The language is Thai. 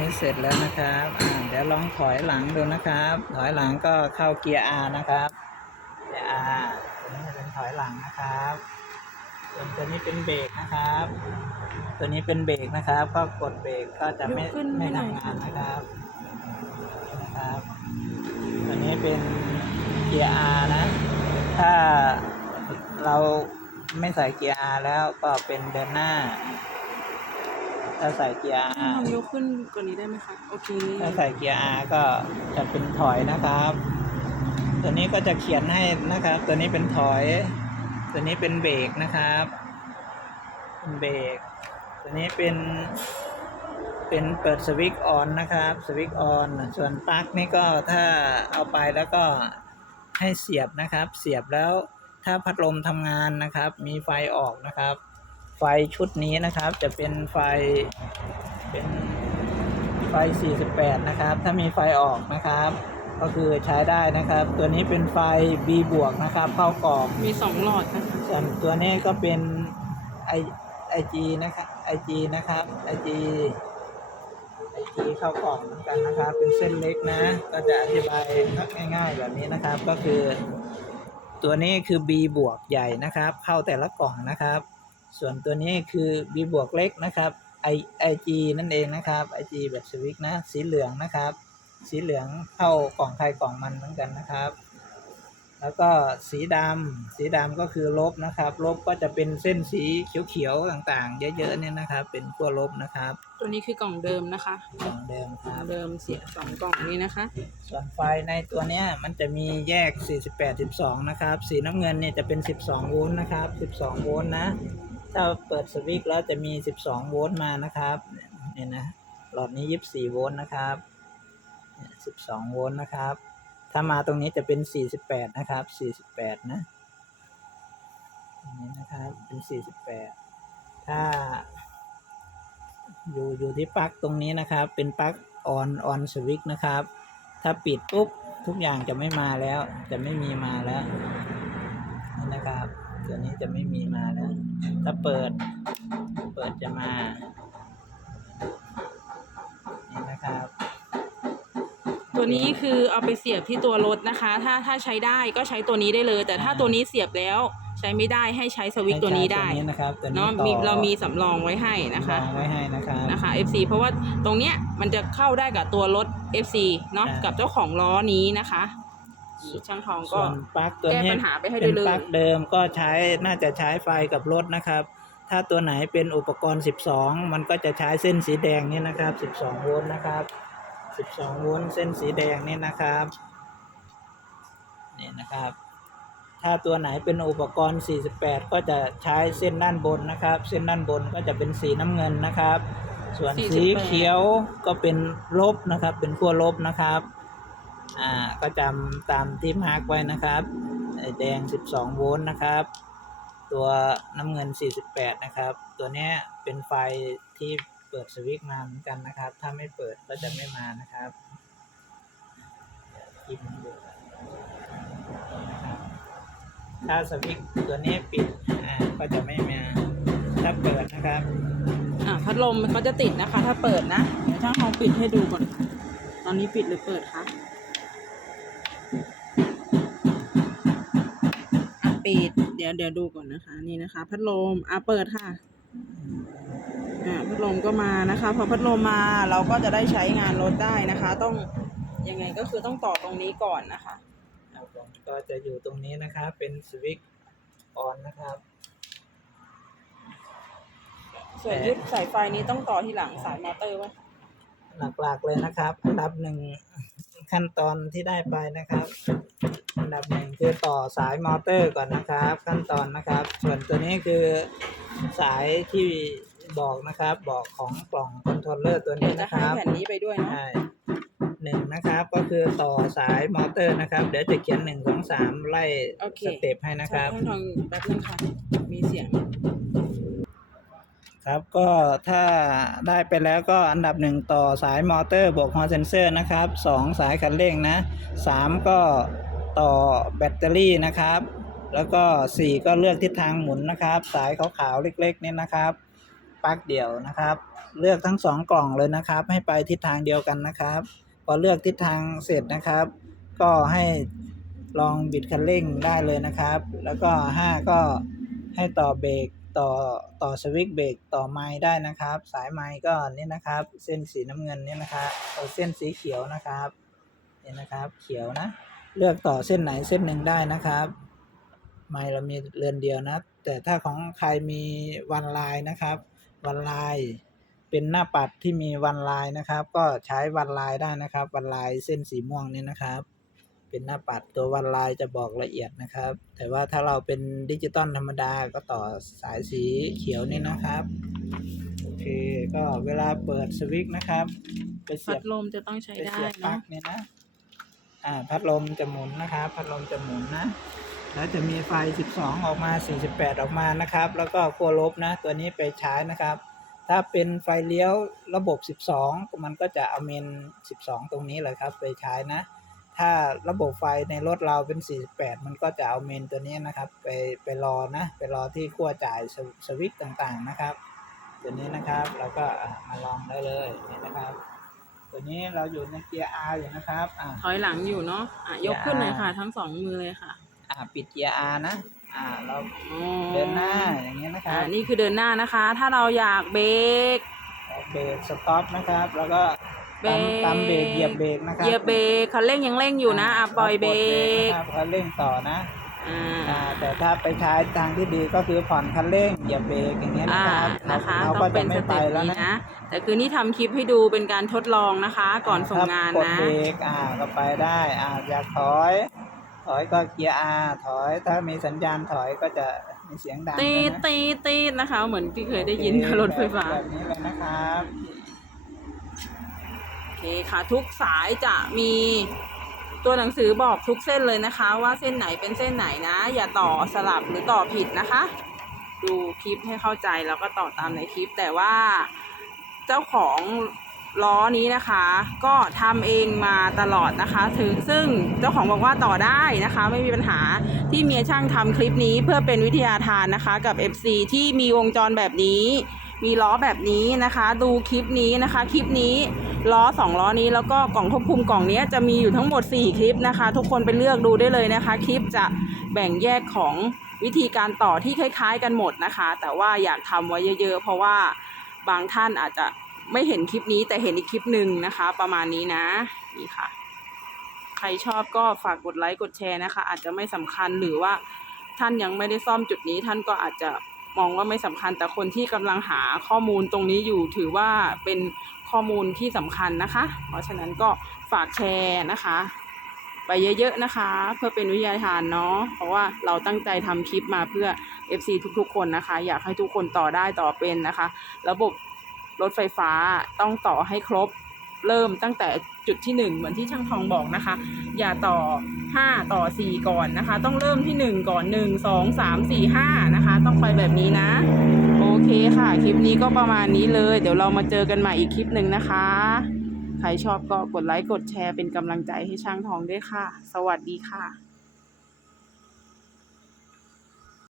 นี้เสร็จแล้วนะครับอ่าเดี๋ยวลองถอยหลังดูนะครับ ถอยหลังก็เข้าเกียร์ R นะครับ เกียร์ R ตัวนี้จะเป็นถอยหลังนะครับส่วนตัวนี้เป็นเบรกนะครับ ตัวนี้เป็นเบรกนะครับ ก็กดเบรกก็จะไม่ยกขึ้นไม่ให้หน่อยทำงานนะครับนะครับ ตัวนี้เป็นเกียร์ R นะ ถ้าเราไม่ใส่เกียร์ R แล้วก็เป็นเดินหน้า ถ้าใส่เกียร์ช่าง R ทำยกขึ้นกว่านี้ได้ไหมคะ โอเค ถ้าใส่เกียร์ R ก็จะเป็นถอยนะครับ ตัวนี้ก็จะเขียนให้นะครับ ตัวนี้เป็นถอย ตัวนี้เป็นเบรกนะครับเป็นเบรก ตัวนี้เป็นเป็นเปิดสวิตช์ออนนะครับ สวิตช์ออน ส่วนปลั๊กนี่ก็ถ้าเอาไปแล้วก็ให้เสียบนะครับ เสียบแล้วถ้าพัดลมทำงานนะครับ มีไฟออกนะครับ ไฟชุดนี้นะครับ จะเป็นไฟเป็นไฟ48 นะครับ ถ้ามีไฟออกนะครับ ก็คือใช้ได้นะครับ ตัวนี้เป็นไฟ B บวกนะครับ เข้ากรอบมีสองหลอดนะคะส่วนตัวนี้ก็เป็นไอไอจีนะครับไอจีนะครับไอจีไอจีเข้ากล่องเหมือนกันนะครับ เป็นเส้นเล็กนะ ก็จะอธิบายง่ายๆแบบนี้นะครับ ก็คือ ตัวนี้คือ B บวกใหญ่นะครับ เข้าแต่ละกล่องนะครับ ส่วนตัวนี้คือ B บวกเล็กนะครับ I IG นั่นเองนะครับ IG แบบสวิกนะ สีเหลืองนะครับ สีเหลืองเข้ากล่องใครกล่องมันเหมือนกันนะครับ แล้วก็สีดำสีดำก็คือลบนะครับ ลบก็จะเป็นเส้นสีเขียวๆต่างๆ เยอะๆเนี่ยนะครับ เป็นขั้วลบนะครับ ตัวนี้คือกล่องเดิมนะคะกล่องเดิมคกล่อรังบ เดิมเสียบสองกล่องนี้นะคะ ส่วนไฟในตัวเนี้ยมันจะมีแยก 48 12 นะครับ สีน้ำเงินเนี่ยจะเป็น 12 โวลต์นะครับ 12 โวลต์นะ ถ้าเปิดสวิตช์แล้วจะมี 12 โวลต์มานะครับเนี่ยนะหลอดนี้ 24 โวลต์นะครับ 12 โวลต์นะครับ ถ้ามาตรงนี้จะเป็น 48 นะครับ 48 นะนนี้นะครับเป็น 48 ถ้า อยู่อยู่ที่ปลั๊กตรงนี้นะครับ เป็นปลั๊กออนออนสวิตช์นะครับ ถ้าปิดปุ๊บทุกอย่างจะไม่มาแล้ว จะไม่มีมาแล้ว ตัวนี้จะไม่มีมาแล้ว ถ้าเปิด เปิดจะมา นี่นะครับ ตัวนี้คือเอาไปเสียบที่ตัวรถนะคะ ถ้าถ้าใช้ได้ก็ใช้ตัวนี้ได้เลย แต่ถ้าตัวนี้เสียบแล้วใช้ไม่ได้ให้ใช้สวิตช์ตัวนี้ได้ให้ใช้ตัวนี้นะครับตัวนี้เนาะต่อ มีเรามีสำรองไว้ให้นะคะ วางไว้ให้นะครับ นะคะ FC เพราะว่าตรงเนี้ยมันจะเข้าได้กับตัวรถ FC เนาะอ่ากักับเจ้าของล้อนี้นะคะนี่ ช่างทองก็ส่วนปลั๊กตัวแก้นี้ปัญหาไปให้เป็ได้นเลยปลั๊กเดิมก็ใช้น่าจะใช้ไฟกับรถนะครับ ถ้าตัวไหนเป็นอุปกรณ์ 12 มันก็จะใช้เส้นสีแดงนี่นะครับ 12 โวลต์นะครับ 12 โวลต์เส้นสีแดงนี่นะครับนี่นะครับ ถ้าตัวไหนเป็นอุปกรณ์ 48 ก็จะใช้เส้นด้านบนนะครับ เส้นด้านบนก็จะเป็นสีน้ำเงินนะครับ ส่วนสี48เขียวก็เป็นลบนะครับ เป็นขั้วลบนะครับ อ่าก็จำตามที่มาร์กไว้นะครับแดง 12 โวลต์นะครับ ตัวน้ำเงิน 48 นะครับ ตัวนี้เป็นไฟที่เปิดสวิตช์มาเหมือนกันนะครับ ถ้าไม่เปิดก็จะไม่มานะครับพิมพ์ดูนะครับถ้าสวิตช์ตัวนี้ปิดอ่าก็จะไม่มาถ้าเปิดนะครับอะพัดลมเขาจะติดนะคะ ถ้าเปิดนะ เดี๋ยวช่างทองปิดให้ดูก่อน ตอนนี้ปิดหรือเปิดคะ ปิดเดี๋ยวเดี๋ยวดูก่อนนะคะ นี่นะคะ พัดลมอะเปิดค่ะอะพัดลมก็มานะคะ พอพัดลมมาเราก็จะได้ใช้งานรถได้นะคะ ต้องยังไงก็คือต้องต่อตรงนี้ก่อนนะคะครับผมก็จะอยู่ตรงนี้นะครับเป็นสวิตช์ออนนะครับ ส่วนยึดสายไฟนี้ต้องต่อที่หลังสายมอเตอร์ไว้หลักๆเลยนะครับ อันดับหนึ่งขั้นตอนที่ได้ไปนะครับ อันดับหนึ่งคือต่อสายมอเตอร์ก่อนนะครับ ขั้นตอนนะครับ ส่วนตัวนี้คือสายที่บอกนะครับบอกของกล่องคอนโทรลเลอร์ตัวเดี๋นี้ยวจะนะคให้รับ แผ่นนี้ไปด้วยเนาะ ใช่หนึ่งนะครับก็คือต่อสายมอเตอร์นะครับ เดี๋ยวจะเขียนหนึ่งสองสามไล่โอเค สเต็ปให้นะครับช่างทองแป๊บนึงค่ะ มีเสียง ครับก็ถ้าได้ไปแล้วก็อันดับหนึ่งต่อสายมอเตอร์บวกฮอร์เซนเซอร์นะครับสองสายคันเร่งนะสามก็ ต่อแบตเตอรี่นะครับ แล้วก็สี่ก็เลือกทิศทางหมุนนะครับ สายขาวๆเล็กๆนี่นะครับปลั๊กเดี่ยวนะครับ เลือกทั้งสองกล่องเลยนะครับ ให้ไปทิศทางเดียวกันนะครับ พอเลือกทิศทางเสร็จนะครับ ก็ให้ลองบิดคันเร่งได้เลยนะครับ แล้วก็ห้าก็ให้ต่อเบรกต่อต่อสวิตช์เบรกต่อไม้ได้นะครับ สายไม้ก็นี่นะครับ เส้นสีน้ำเงินนี่นะครับเอาเส้นสีเขียวนะครับนี่นะครับ เขียวนะ เลือกต่อเส้นไหนเส้นหนึ่งได้นะครับไม้เรามีเรือนเดียวนะ แต่ถ้าของใครมีวันลายนะครับวันลายเป็นหน้าปัดที่มีวันลายนะครับ ก็ใช้วันลายได้นะครับวันลายเส้นสีม่วงนี่นะครับ เป็นหน้าปัดตัววันลายจะบอกละเอียดนะครับ แต่ว่าถ้าเราเป็นดิจิตอลธรรมดาก็ต่อสายสีเขียวนี่นะครับโอเคก็เวลาเปิดสวิตช์นะครับ ไปเสีพัยดบลมจะต้องใช้ไปได้เสียบปลั๊เนาะกเนี่ยนะ อ่าพัดลมจะหมุนนะครับพัดลมจะหมุนนะ แล้วจะมีไฟ 12 ออกมา 48 ออกมานะครับ แล้วก็ขั้วลบนะ ตัวนี้ไปใช้นะครับ ถ้าเป็นไฟเลี้ยวระบบ 12 มันก็จะเอาเมน 12 ตรงนี้เลยครับ ไปใช้นะ ถ้าระบบไฟในรถเราเป็น 48 มันก็จะเอาเมนตัวนี้นะครับ ไปไปรอนะ ไปรอที่ขั้วจ่ายสวิตต่างๆนะครับ ตัวนี้นะครับเราก็มาลองได้เลยนะครับ ตัวนี้เราอยู่ในเกียร์ R อยู่นะครับอ่าถอยหลังอยู่เนาะอะยกขึ้นหน่อยค่ะ ทั้งสองมือเลยค่ะอ่าปิดเกียร์ R นะ อ่าเราอ๋อเดินหน้าอย่างนี้นะคอ่ารับนี่คือเดินหน้านะคะ ถ้าเราอยากเบรก เบรกสต็อปนะครับ แล้วก็เบรกตามตามเบรกเหยียบเบรกนะครับเหยียบเบรกคันเร่งยังเร่งอยู่นะอะปล่อยเบรกนะครับแล้วเร่งต่อนะอ่าอ่า แต่ถ้าไปใช้ทางที่ดีก็คือผ่อนคันเร่งเหยียบเบรกอย่างเงี้ยอ่านะครับนะคะเราต้ก็องจะเป็นสไม่ไปเต็ปแล้วนี้นะนะแต่คือนี่ทำคลิปให้ดูเป็นการทดลองนะคะ ก่อนส่งงานกดนะเบรกอ่าก็ไปได้อ่าอยากถอย ถอยก็เกียร์ R ถอยถ้ามีสัญญาณถอยก็จะมีเสียงดังตีด้วยดนะตีดตีดนะคะ เหมือนที่เคยได้ยินโอเครถไฟฟ้าแบบนี้เลยนะครับโอเคค่ะทุกสายจะมี ตัวหนังสือบอกทุกเส้นเลยนะคะ ว่าเส้นไหนเป็นเส้นไหนนะ อย่าต่อสลับหรือต่อผิดนะคะ ดูคลิปให้เข้าใจแล้วก็ต่อตามในคลิป แต่ว่าเจ้าของล้อนี้นะคะ ก็ทำเองมาตลอดนะคะ ถึงซึ่งเจ้าของบอกว่าต่อได้นะคะ ไม่มีปัญหาที่เมียช่างทำคลิปนี้เพื่อเป็นวิทยาทานนะคะ กับ FC ที่มีวงจรแบบนี้ มีล้อแบบนี้นะคะ ดูคลิปนี้นะคะ คลิปนี้ล้อสองล้อนี้แล้วก็กล่องควบคุมกล่องนี้จะมีอยู่ทั้งหมด 4 คลิปนะคะ ทุกคนไปเลือกดูได้เลยนะคะ คลิปจะแบ่งแยกของวิธีการต่อที่คล้ายๆ กันหมดนะคะ แต่ว่าอยากทำไว้เยอะๆ เพราะว่าบางท่านอาจจะไม่เห็นคลิปนี้แต่เห็นอีกคลิปหนึ่งนะคะ ประมาณนี้นะนี่ค่ะ ใครชอบก็ฝากกดไลค์กดแชร์นะคะ อาจจะไม่สำคัญหรือว่าท่านยังไม่ได้ซ่อมจุดนี้ท่านก็อาจจะ มองว่าไม่สำคัญแต่คนที่กำลังหาข้อมูลตรงนี้อยู่ถือว่าเป็นข้อมูลที่สำคัญนะคะ เพราะฉะนั้นก็ฝากแชร์นะคะ ไปเยอะๆนะคะ เพื่อเป็นวิทยาทานเนาะเพราะว่าเราตั้งใจทำคลิปมาเพื่อ FC ทุกๆ คนนะคะ อยากให้ทุกคนต่อได้ต่อเป็นนะคะ ระบบรถไฟฟ้าต้องต่อให้ครบเริ่มตั้งแต่จุดที่หนึ่งเหมือนที่ช่างทองบอกนะคะ อย่าต่อ 5 ต่อ 4 ก่อนนะคะ ต้องเริ่มที่ 1 ก่อน 1 2 3 4 5 นะคะ ต้องไปแบบนี้นะ โอเคค่ะ คลิปนี้ก็ประมาณนี้เลย เดี๋ยวเรามาเจอกันใหม่อีกคลิปหนึ่งนะคะ ใครชอบก็กดไลค์กดแชร์เป็นกำลังใจให้ช่างทองด้วยค่ะ สวัสดีค่ะ